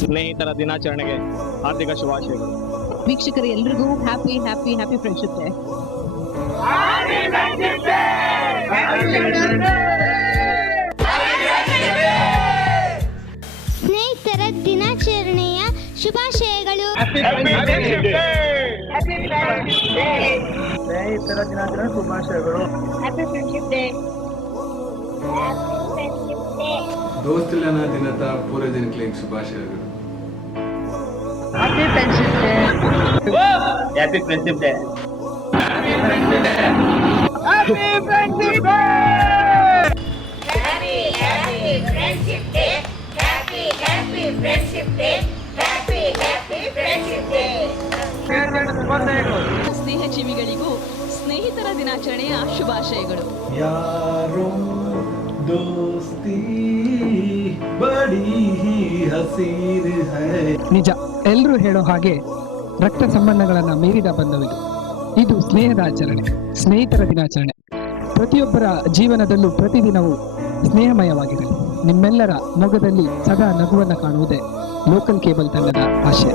ಸ್ನೇಹಿತರ ದಿನಾಚರಣೆಗೆ ಹಾರ್ದಿಕ ಶುಭಾಶಯಗಳು. ವೀಕ್ಷಕರು ಎಲ್ರಿಗೂ happy happy happy friendship day. ಸ್ನೇಹಿತರ ದಿನಾಚರಣೆಯ ಶುಭಾಶಯಗಳು. ಸ್ನೇಹಿತರ ದಿನಾಚರಣೆ ಶುಭಾಶಯಗಳು. ದೋಸ್ತುಲನ ದಿನದ ಪೂರ್ವ ದಿನಕ್ಕೆ ಶುಭಾಶಯಗಳು. Happy friendship day. Happy friendship day. Happy friendship day. Happy friendship day. Happy Friendship Day. Happy Friendship Day. Happy Friendship Day. ಸ್ನೇಹ ಜೀವಿಗಳಿಗೂ ಸ್ನೇಹಿತರ ದಿನಾಚರಣೆಯ ಶುಭಾಶಯಗಳು. ಯಾರೋ ದೋಸ್ತಿ ಬಡಿ ಹಸೀನ್ ಹೈ. ನಿಜ, ಎಲ್ಲರೂ ಹೇಳೋ ಹಾಗೆ ರಕ್ತ ಸಂಬಂಧಗಳನ್ನು ಮೀರಿದ ಬಂಧವಿದು. ಇದು ಸ್ನೇಹದ ಆಚರಣೆ, ಸ್ನೇಹಿತರ ದಿನಾಚರಣೆ. ಪ್ರತಿಯೊಬ್ಬರ ಜೀವನದಲ್ಲೂ ಪ್ರತಿದಿನವೂ ಸ್ನೇಹಮಯವಾಗಿರಲಿ. ನಿಮ್ಮೆಲ್ಲರ ಮೊಗದಲ್ಲಿ ಸದಾ ನಗುವನ್ನು ಕಾಣುವುದೇ ಲೋಕಲ್ ಕೇಬಲ್ ತಂಡದ ಆಶಯ.